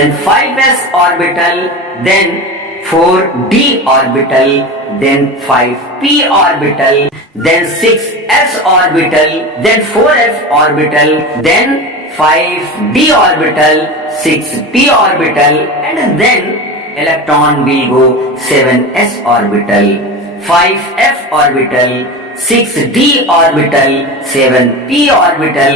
then 5s orbital, then 4d orbital, then 5p orbital, then 6s orbital, then 4f orbital, then 5d orbital, 6p orbital, and then electron will go 7s orbital, 5f orbital, 6d orbital, 7p orbital,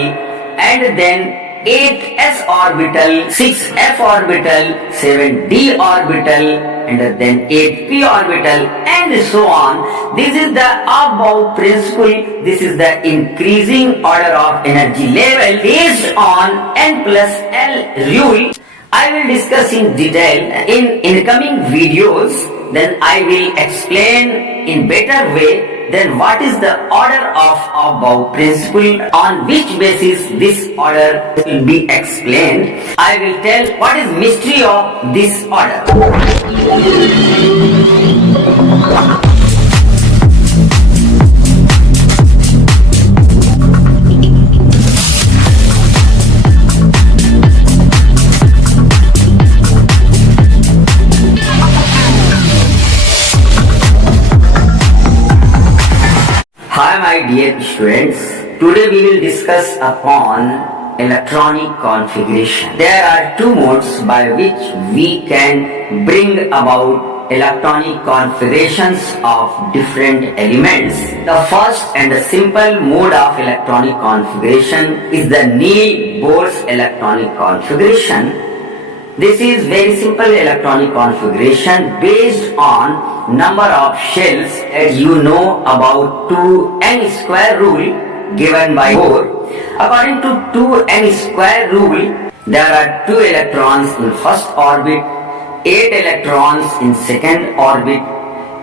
and then 8s orbital, 6f orbital, 7d orbital, and then 8p orbital, and so on. This is the Aufbau principle. This is the increasing order of energy level based on n plus L rule. I will discuss in detail in coming videos. Then I will explain in better way then what is the order of Aufbau principle, on which basis this order will be explained. I will tell what is mystery of this order. Hi my dear students, today we will discuss upon electronic configuration. There are two modes by which we can bring about electronic configurations of different elements. The first and the simple mode of electronic configuration is the Bohr's electronic configuration. This is very simple electronic configuration based on number of shells. As you know about 2n square rule given by Bohr. According to 2n square rule, there are 2 electrons in first orbit, 8 electrons in second orbit,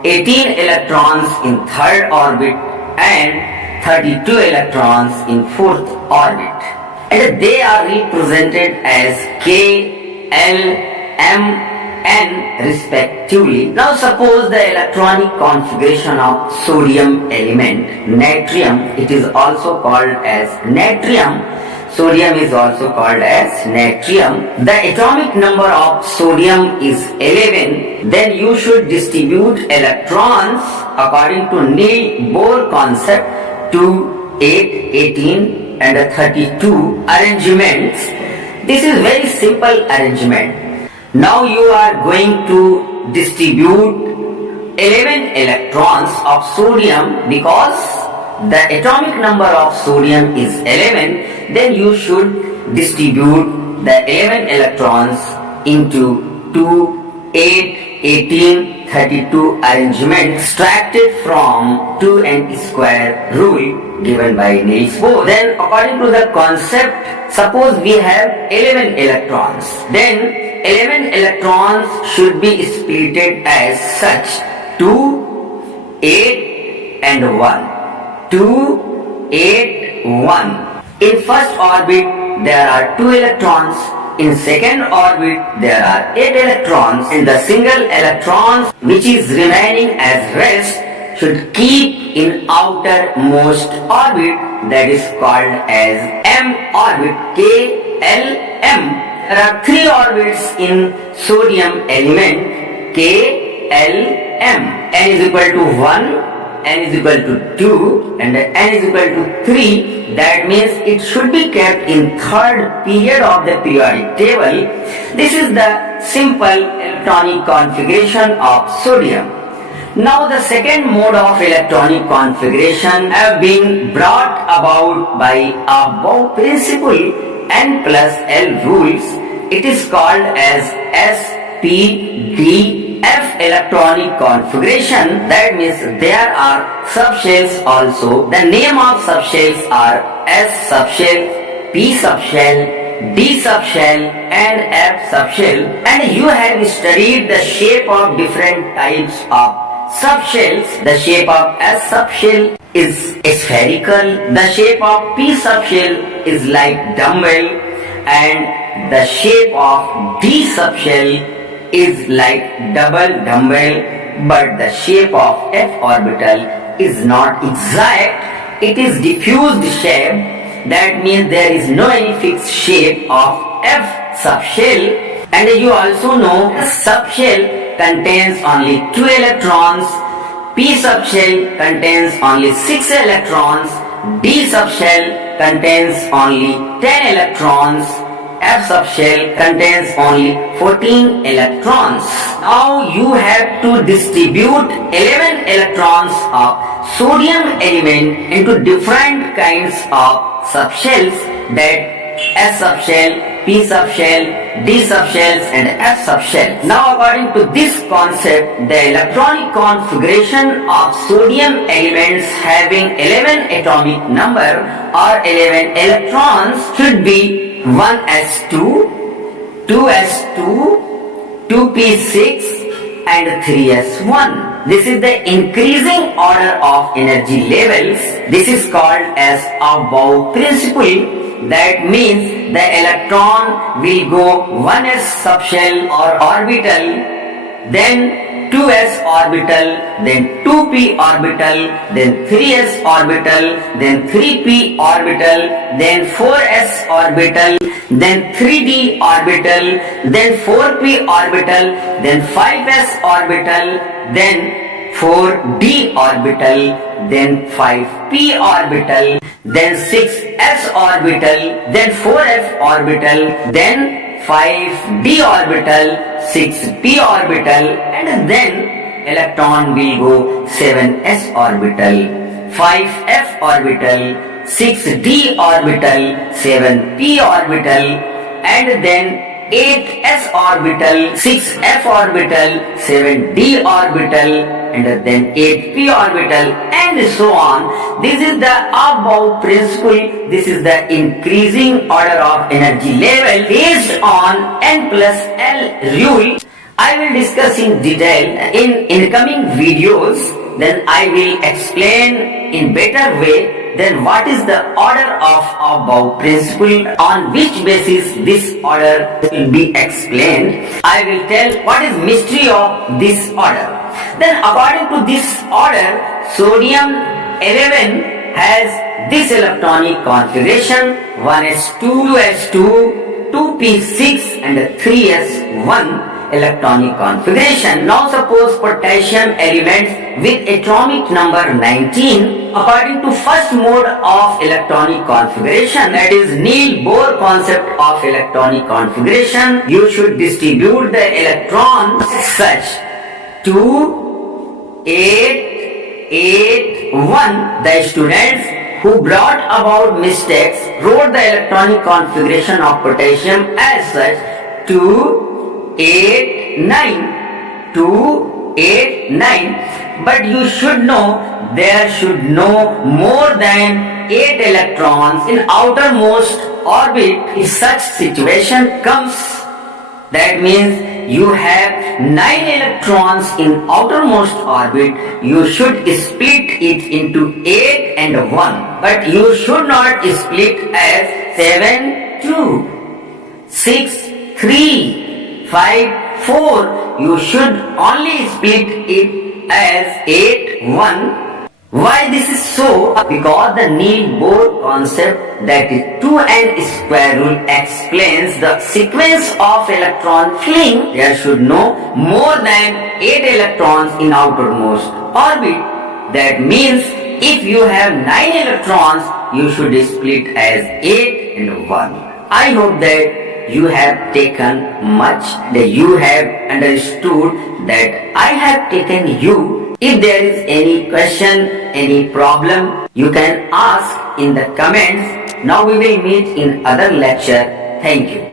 18 electrons in third orbit, and 32 electrons in fourth orbit. And they are represented as K, L, M, N respectively. Now suppose the electronic configuration of sodium element, natrium, it is also called as natrium. Sodium is also called as natrium. The atomic number of sodium is 11. Then you should distribute electrons according to Bohr concept to 8, 18 and 32 arrangements. This is very simple arrangement. Now you are going to distribute 11 electrons of sodium because the atomic number of sodium is 11. Then you should distribute the 11 electrons into 2, 8, 18, 32 arrangement extracted from 2n square rule given by Niels Bohr. Then according to the concept, suppose we have 11 electrons. Then 11 electrons should be splitted as such: 2, 8 and 1. 2, 8, 1. In first orbit there are 2 electrons. In second orbit there are 8 electrons, and the single electrons which is remaining as rest should keep in outermost orbit, that is called as M orbit, K, L, M. There are 3 orbits in sodium element, K, L, M. N is equal to 1, N is equal to 2 and N is equal to 3. That means it should be kept in third period of the periodic table. This is the simple electronic configuration of sodium. Now the second mode of electronic configuration have been brought about by Aufbau principle, N plus L rules. It is called as SPDF electronic configuration. That means there are subshells also. The name of subshells are S subshell, P subshell, D subshell and F subshell. And you have studied the shape of different types of subshells. The shape of S subshell is spherical. The shape of P subshell is like dumbbell, and the shape of D subshell is like double dumbbell. But the shape of F orbital is not exact. It is diffused shape. That means there is no any fixed shape of F subshell. And you also know subshell contains only 2 electrons, P subshell contains only 6 electrons, D subshell contains only 10 electrons, F subshell contains only 14 electrons. Now you have to distribute 11 electrons of sodium element into different kinds of subshells, that S subshell, P subshell, D subshells and F subshell. Now according to this concept, the electronic configuration of sodium elements having 11 atomic number or 11 electrons should be 1s2, 2s2, 2p6 and 3s1. This is the increasing order of energy levels. This is called as Aufbau principle. That means the electron will go 1s subshell or orbital, then 2s orbital, then 2p orbital, then 3s orbital, then 3p orbital, then 4s orbital, then 3d orbital, then 4p orbital, then 5s orbital, then 4d orbital, then 5p orbital, then 6s orbital, then 4f orbital, then 5d orbital, 6p orbital, and then electron will go 7s orbital, 5f orbital, 6d orbital, 7p orbital, and then 8s orbital, 6f orbital, 7d orbital, and then 8p orbital, and so on. This is the Aufbau principle. This is the increasing order of energy level based on N plus L rule. I will discuss in detail in incoming videos. Then I will explain in better way then what is the order of Aufbau principle, on which basis this order will be explained. I will tell what is mystery of this order. Then according to this order, sodium 11 has this electronic configuration: 1s2, 2s2, 2p6 and 3s1 electronic configuration. Now suppose potassium elements with atomic number 19, according to first mode of electronic configuration, that is Neal-Bohr concept of electronic configuration, you should distribute the electrons such: 2, 8, 8, 1. The students who brought about mistakes wrote the electronic configuration of potassium as such: 2, 8, 9, 2, 8, 9. But you should know there should no more than 8 electrons in outermost orbit. If such situation comes, that means you have 9 electrons in outermost orbit, you should split it into 8 and 1. But you should not split as 7, 2, 6, 3, 5, 4. You should only split it as 8, 1. Why this is so? Because the Neal-Bohr concept, that is 2n square rule, explains the sequence of electron filling. There should no more than 8 electrons in outermost orbit. That means if you have 9 electrons, you should split as 8 and 1. I hope that you have taken much, that you have understood that I have taken you. If there is any question, any problem, you can ask in the comments. Now we will meet in other lecture. Thank you.